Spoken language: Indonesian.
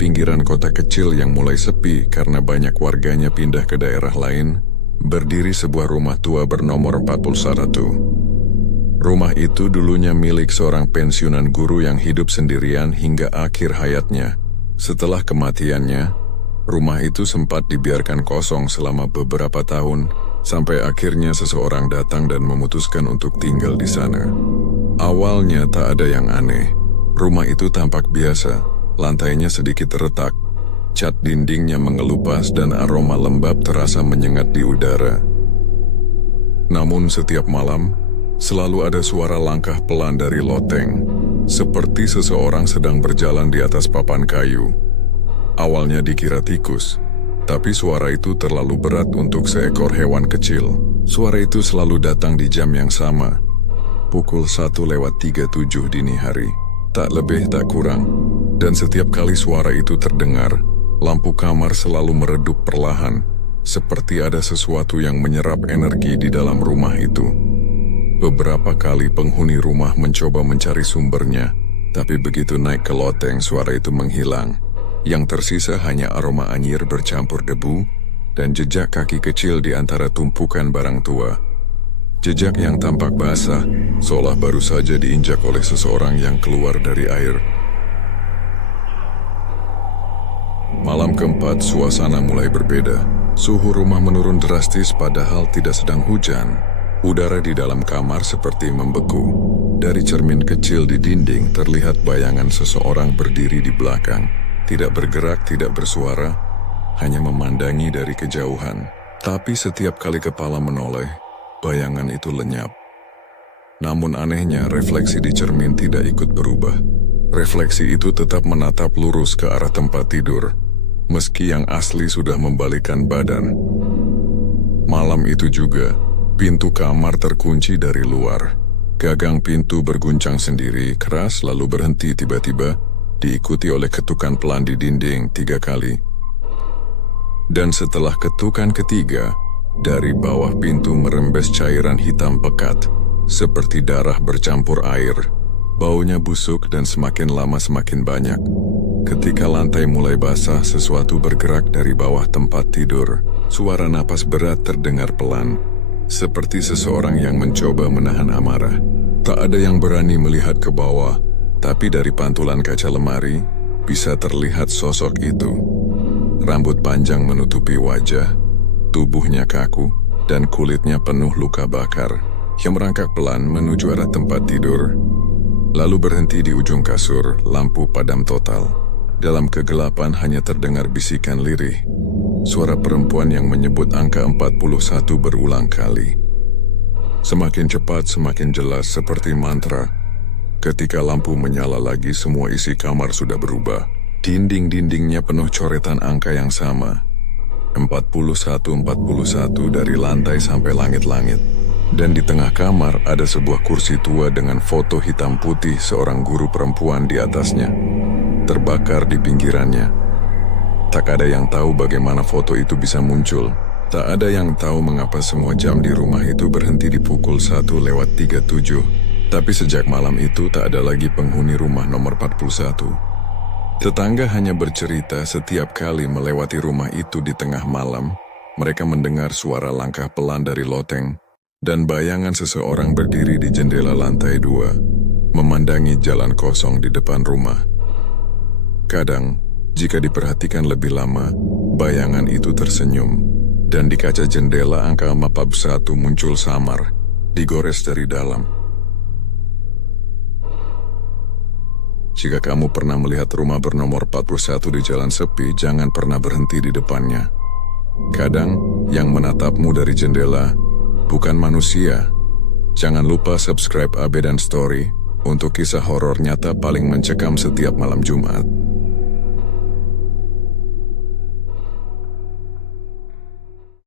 pinggiran kota kecil yang mulai sepi karena banyak warganya pindah ke daerah lain, berdiri sebuah rumah tua bernomor 41. Rumah itu dulunya milik seorang pensiunan guru yang hidup sendirian hingga akhir hayatnya. Setelah kematiannya, rumah itu sempat dibiarkan kosong selama beberapa tahun, sampai akhirnya seseorang datang dan memutuskan untuk tinggal di sana. Awalnya tak ada yang aneh. Rumah itu tampak biasa, lantainya sedikit retak, cat dindingnya mengelupas dan aroma lembab terasa menyengat di udara. Namun setiap malam, selalu ada suara langkah pelan dari loteng, seperti seseorang sedang berjalan di atas papan kayu. Awalnya dikira tikus, tapi suara itu terlalu berat untuk seekor hewan kecil. Suara itu selalu datang di jam yang sama, pukul 1:37 dini hari. Tak lebih tak kurang, dan setiap kali suara itu terdengar, lampu kamar selalu meredup perlahan, seperti ada sesuatu yang menyerap energi di dalam rumah itu. Beberapa kali penghuni rumah mencoba mencari sumbernya, tapi begitu naik ke loteng suara itu menghilang. Yang tersisa hanya aroma anyir bercampur debu, dan jejak kaki kecil di antara tumpukan barang tua. Jejak yang tampak basah, seolah baru saja diinjak oleh seseorang yang keluar dari air. Malam keempat, suasana mulai berbeda. Suhu rumah menurun drastis padahal tidak sedang hujan. Udara di dalam kamar seperti membeku. Dari cermin kecil di dinding terlihat bayangan seseorang berdiri di belakang. Tidak bergerak, tidak bersuara, hanya memandangi dari kejauhan. Tapi setiap kali kepala menoleh, bayangan itu lenyap. Namun anehnya, refleksi di cermin tidak ikut berubah. Refleksi itu tetap menatap lurus ke arah tempat tidur, meski yang asli sudah membalikkan badan. Malam itu juga, pintu kamar terkunci dari luar. Gagang pintu berguncang sendiri, keras lalu berhenti tiba-tiba, diikuti oleh ketukan pelan di dinding 3 kali. Dan setelah ketukan ketiga, dari bawah pintu merembes cairan hitam pekat, seperti darah bercampur air. Baunya busuk dan semakin lama semakin banyak. Ketika lantai mulai basah, sesuatu bergerak dari bawah tempat tidur. Suara napas berat terdengar pelan, seperti seseorang yang mencoba menahan amarah. Tak ada yang berani melihat ke bawah, tapi dari pantulan kaca lemari, bisa terlihat sosok itu. Rambut panjang menutupi wajah, tubuhnya kaku, dan kulitnya penuh luka bakar, yang merangkak pelan menuju arah tempat tidur. Lalu berhenti di ujung kasur, lampu padam total. Dalam kegelapan hanya terdengar bisikan lirih. Suara perempuan yang menyebut angka 41 berulang kali. Semakin cepat, semakin jelas seperti mantra. Ketika lampu menyala lagi, semua isi kamar sudah berubah. Dinding-dindingnya penuh coretan angka yang sama. 41 dari lantai sampai langit-langit. Dan di tengah kamar ada sebuah kursi tua dengan foto hitam putih seorang guru perempuan di atasnya, terbakar di pinggirannya. Tak ada yang tahu bagaimana foto itu bisa muncul. Tak ada yang tahu mengapa semua jam di rumah itu berhenti di pukul 1:37. Tapi sejak malam itu tak ada lagi penghuni rumah nomor 41. Tetangga hanya bercerita setiap kali melewati rumah itu di tengah malam, mereka mendengar suara langkah pelan dari loteng, dan bayangan seseorang berdiri di jendela lantai 2, memandangi jalan kosong di depan rumah. Kadang, jika diperhatikan lebih lama, bayangan itu tersenyum, dan di kaca jendela angka 41 muncul samar, digores dari dalam. Jika kamu pernah melihat rumah bernomor 41 di jalan sepi, jangan pernah berhenti di depannya. Kadang, yang menatapmu dari jendela bukan manusia. Jangan lupa subscribe Abe dan Story untuk kisah horor nyata paling mencekam setiap malam Jumat.